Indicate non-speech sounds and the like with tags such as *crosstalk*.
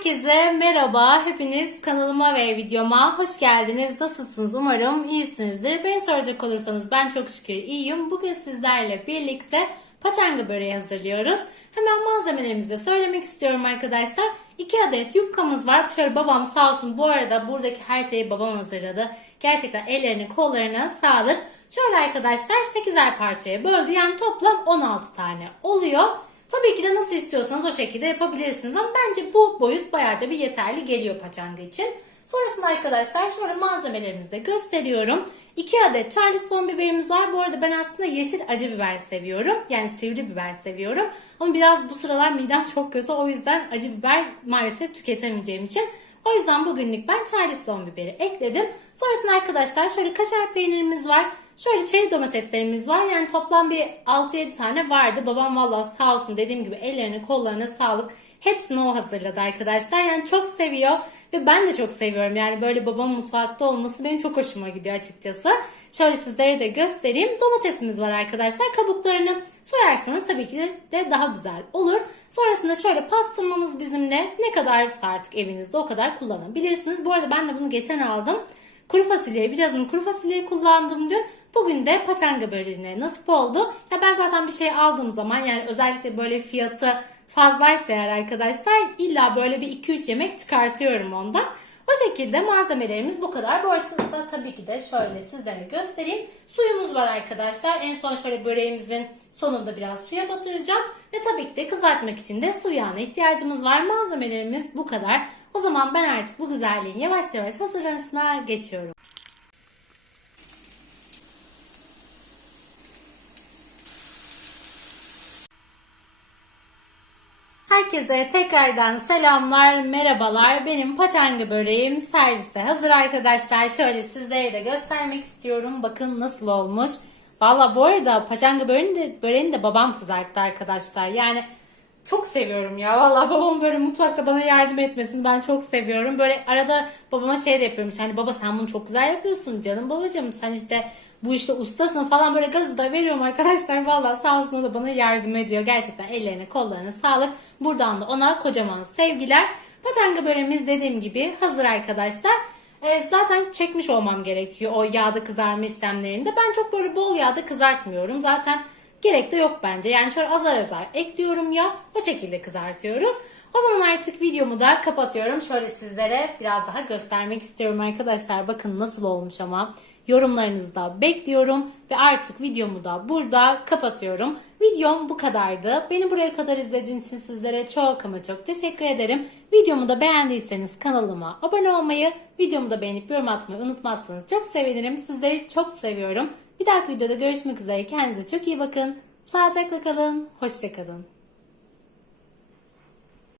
Herkese merhaba. Hepiniz kanalıma ve videoma hoş geldiniz. Nasılsınız? Umarım iyisinizdir. Beni soracak olursanız ben çok şükür iyiyim. Bugün sizlerle birlikte paçanga böreği hazırlıyoruz. Hemen malzemelerimizi söylemek istiyorum arkadaşlar. 2 adet yufkamız var. Şöyle babam sağ olsun bu arada buradaki her şeyi babam hazırladı. Gerçekten ellerine kollarına sağlık. Şöyle arkadaşlar 8'er parçaya böldü. Yani toplam 16 tane oluyor. Tabii ki de nasıl istiyorsanız o şekilde yapabilirsiniz ama bence bu boyut bayağıca bir yeterli geliyor paçanga için. Sonrasında arkadaşlar şöyle malzemelerimizi de gösteriyorum. 2 adet Charleston biberimiz var. Bu arada ben aslında yeşil acı biber seviyorum. Yani sivri biber seviyorum. Ama biraz bu sıralar midem *laughs* çok kötü. O yüzden acı biber maalesef tüketemeyeceğim için. O yüzden bugünlük ben Charleston biberi ekledim. Sonrasında arkadaşlar şöyle kaşar peynirimiz var. Şöyle çeri domateslerimiz var. Yani toplam bir 6-7 tane vardı. Babam valla sağ olsun dediğim gibi ellerine kollarına sağlık. Hepsini o hazırladı arkadaşlar. Yani çok seviyor ve ben de çok seviyorum. Yani böyle babamın mutfakta olması benim çok hoşuma gidiyor açıkçası. Şöyle sizlere de göstereyim. Domatesimiz var arkadaşlar. Kabuklarını soyarsanız tabii ki de daha güzel olur. Sonrasında şöyle pastırmamız bizimle ne kadarsa artık evinizde o kadar kullanabilirsiniz. Bu arada ben de bunu geçen aldım. Kuru fasulyeyi birazını kuru fasulyeyi kullandım dün. Bugün de paçanga böreğine nasip oldu. Ya ben zaten bir şey aldığım zaman yani özellikle böyle fiyatı fazlaysa eğer arkadaşlar illa böyle bir 2-3 yemek çıkartıyorum ondan. O şekilde malzemelerimiz bu kadar. Bu arada tabii ki de şöyle sizlere göstereyim. Suyumuz var arkadaşlar. En son şöyle böreğimizin sonunda biraz suya batıracağım. Ve tabii ki de kızartmak için de su yağına ihtiyacımız var. Malzemelerimiz bu kadar. O zaman ben artık bu güzelliğin yavaş yavaş hazırlanışına geçiyorum. Herkese tekrardan selamlar, merhabalar. Benim paçanga böreğim serviste hazır arkadaşlar. Şöyle sizlere de göstermek istiyorum. Bakın nasıl olmuş. Valla bu arada paçanga böreğini de, böreğini de babam kızarttı arkadaşlar. Yani çok seviyorum ya. Valla babam böyle mutfakta bana yardım etmesini ben çok seviyorum. Böyle arada babama şey de yapıyorum. Hani baba sen bunu çok güzel yapıyorsun canım babacığım. Sen işte bu işte ustasın falan böyle gazı da veriyorum arkadaşlar. Valla sağ olsun o da bana yardım ediyor. Gerçekten ellerine kollarına sağlık. Buradan da ona kocaman sevgiler. Paçanga böreğimiz dediğim gibi hazır arkadaşlar. Ee, zaten çekmiş olmam gerekiyor o yağda kızarma işlemlerinde. Ben çok böyle bol yağda kızartmıyorum. Zaten gerek de yok bence. Yani şöyle azar azar ekliyorum ya. O şekilde kızartıyoruz. O zaman artık videomu da kapatıyorum. Şöyle sizlere biraz daha göstermek istiyorum arkadaşlar. Bakın nasıl olmuş ama. Yorumlarınızı da bekliyorum ve artık videomu da burada kapatıyorum. Videom bu kadardı. Beni buraya kadar izlediğiniz için sizlere çok ama çok teşekkür ederim. Videomu da beğendiyseniz kanalıma abone olmayı, videomu da beğenip yorum atmayı unutmazsanız çok sevinirim. Sizleri çok seviyorum. Bir dahaki videoda görüşmek üzere. Kendinize çok iyi bakın. Sağlıcakla kalın. Hoşçakalın.